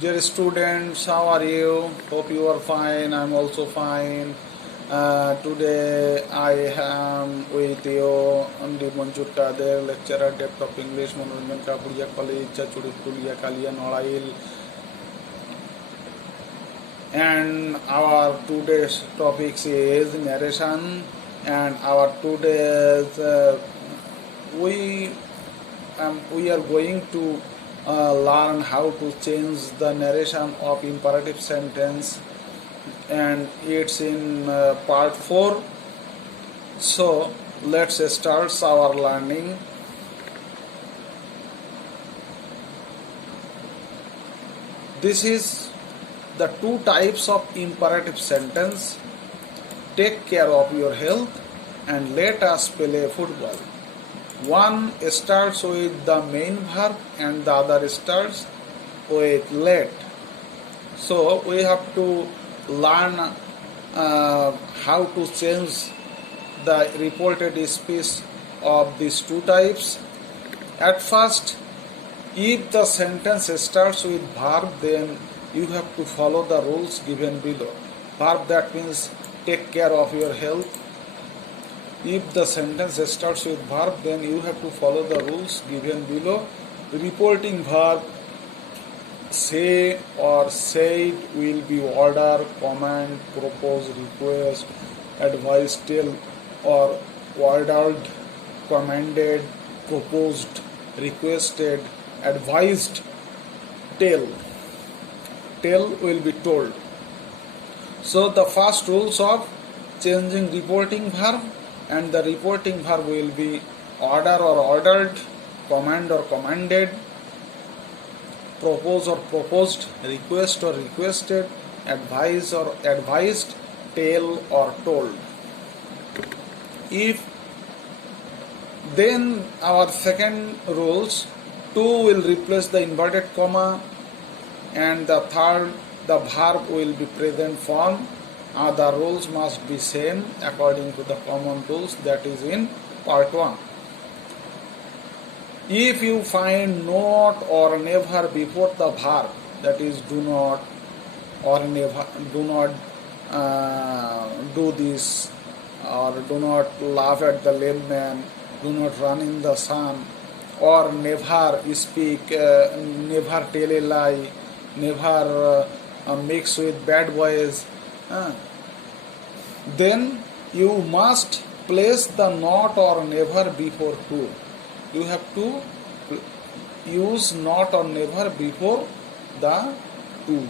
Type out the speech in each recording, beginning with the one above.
Dear students, how are you? Hope you are fine. I'm also fine. Today I am with you, Manjur Kader, lecturer, depth of English, Manoranjan Kapuria College, Chachurikulia, Kalia, Norail. And our today's topic is narration. And our today's we are going to learn how to change the narration of imperative sentence, and it's in part 4. So let's start our learning. This is the two types of imperative sentence: take care of your health and let us play football. One starts with the main verb and the other starts with let. So we have to learn how to change the reported speech of these two types. At first, if the sentence starts with verb, then you have to follow the rules given below. Verb, that means take care of your health. If the sentence starts with verb, then you have to follow the rules given below. Reporting verb, say or said, will be order, command, propose, request, advise, tell, or ordered, commanded, proposed, requested, advised, tell. Tell will be told. So the first rules of changing reporting verb, and the reporting verb will be order or ordered, command or commanded, propose or proposed, request or requested, advise or advised, tell or told. If then our second rules, two will replace the inverted comma, and the third, the verb will be present form. The rules must be same according to the common rules that is in part 1. If you find not or never before the verb, that is do not or never, do not do this, or do not laugh at the lame man, do not run in the sun, or never speak, never tell a lie, never mix with bad boys, then you must place the not or never before to. You have to use not or never before the to.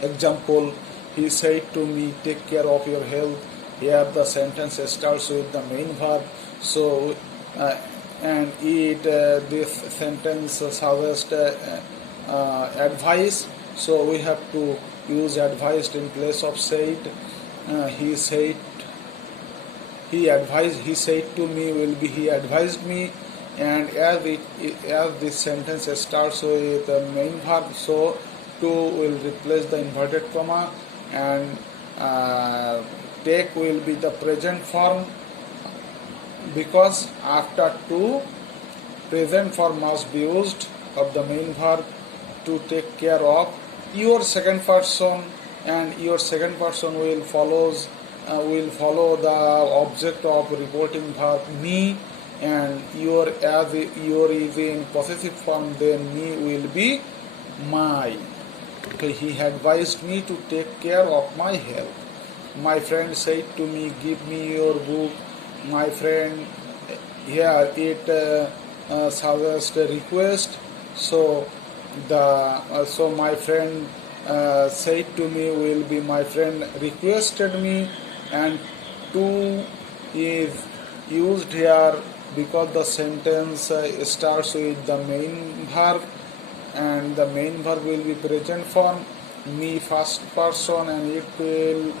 Example, he said to me, take care of your health. Here the sentence starts with the main verb. So, and this sentence suggests advice. So we have to use advised in place of said. He said, he said to me will be he advised me. And as this sentence starts with the main verb, so to will replace the inverted comma, and take will be the present form, because after to, present form must be used of the main verb to take care of. Your second person, and your second person will follow the object of reporting verb me, and your is in possessive form, then me will be my. Okay, he advised me to take care of my health. My friend said to me, give me your book. My friend, here it suggests a request. So so my friend said to me will be my friend requested me, and to is used here because the sentence starts with the main verb, and the main verb will be present form, me first person, and it will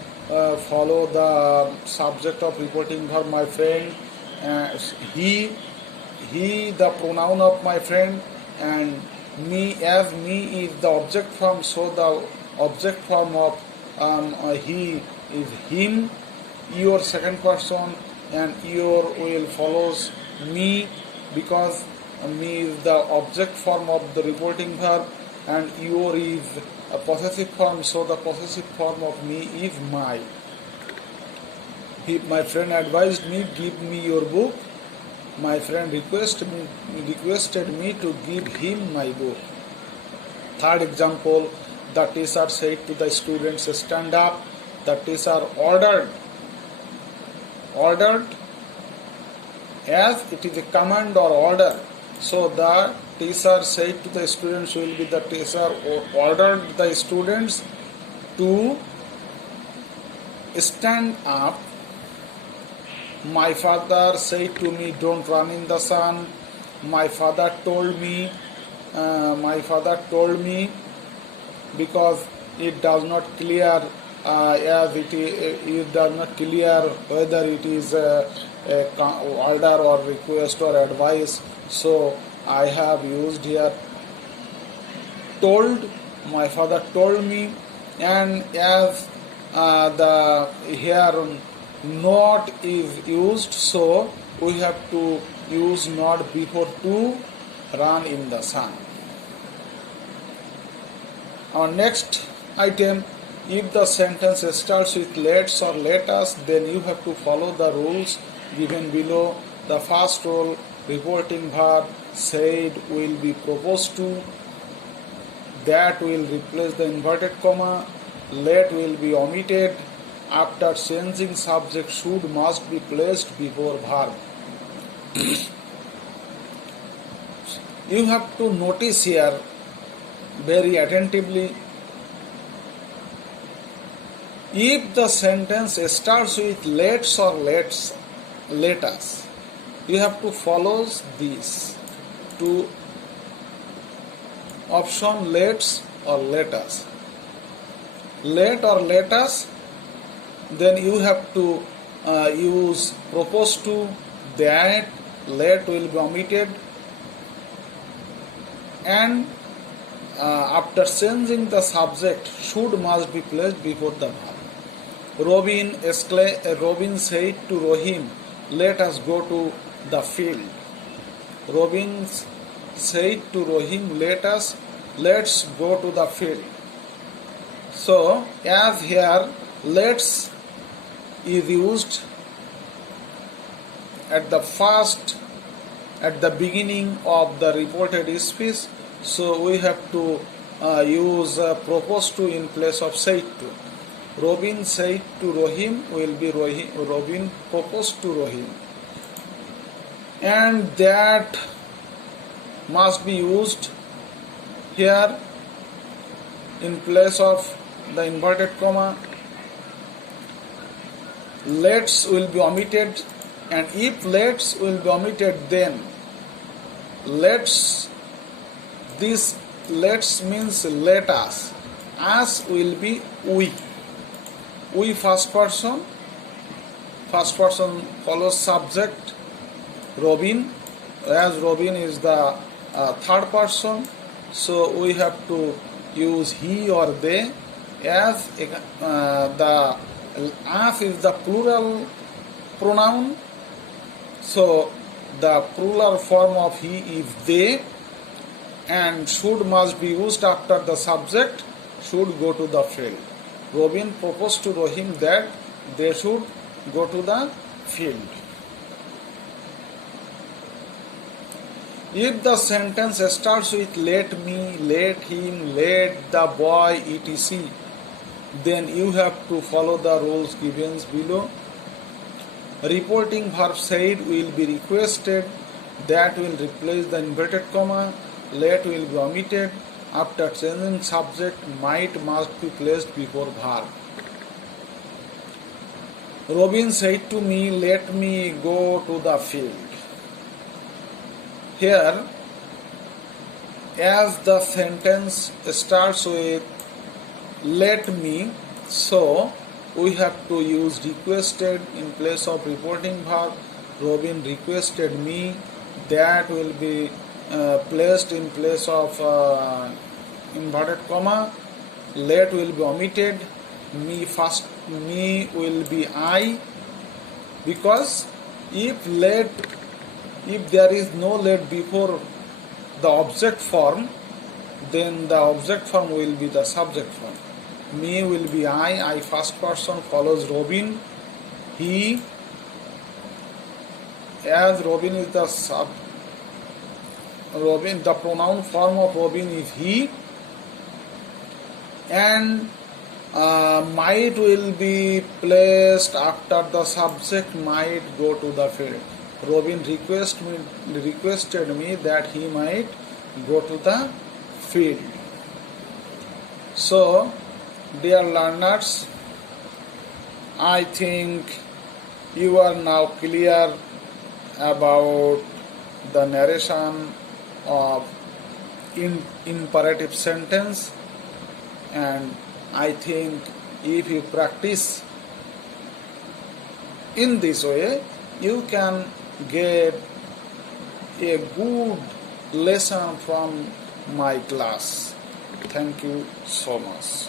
follow the subject of reporting verb my friend, he the pronoun of my friend, and me, as me is the object form, so the object form of he is him. Your second person and your will follows me, because me is the object form of the reporting verb, and your is a possessive form, so the possessive form of me is my. If my friend advised me, give me your book, my friend requested me to give him my book. Third example, the teacher said to the students, stand up. The teacher ordered as it is a command or order. So the teacher said to the students will be the teacher ordered the students to stand up. My father said to me, don't run in the sun. My father told me because it does not clear it does not clear whether it is a order or request or advice. So I have used here told. My father told me, and as the here not is used, so we have to use not before to run in the sun. Our next item, if the sentence starts with let's or let us, then you have to follow the rules given below. The first rule, reporting verb said will be proposed to, that will replace the inverted comma, let will be omitted, after changing subject should must be placed before verb. You have to notice here very attentively, if the sentence starts with let's or let us, you have to follow these two option, let's or let us. Let or let us, then you have to use propose to, that, let will be omitted, and after changing the subject should must be placed before the verb. Robin said to Rohim, let us go to the field. Robin said to Rohim, let's go to the field. So as here let's is used at the beginning of the reported speech, so we have to use propose to in place of said to. Robin said to Rohim will be Robin proposed to Rohim, and that must be used here in place of the inverted comma. Let's will be omitted, and if let's will be omitted, then let's means let us. Us will be we. We first person follows subject Robin, as Robin is the third person, so we have to use he or they, as the us is the plural pronoun, so the plural form of he is they, and should must be used after the subject should go to the field. Robin proposed to Rohim that they should go to the field. If the sentence starts with let me, let him, let the boy, etc., then you have to follow the rules given below. Reporting verb said will be requested, that will replace the inverted comma, let will be omitted, after changing subject might must be placed before verb. Robin said to me, let me go to the field. Here, as the sentence starts with let me, so we have to use requested in place of reporting verb. Robin requested me, that will be placed in place of inverted comma, let will be omitted, me will be I, because if there is no let before the object form, then the object form will be the subject form. Me will be I first person follows Robin, he, as Robin is the Robin, the pronoun form of Robin is he, and might will be placed after the subject might go to the field. Robin requested me that he might go to the field. So, dear learners, I think you are now clear about the narration of imperative sentence, and I think if you practice in this way, you can get a good lesson from my class. Thank you so much.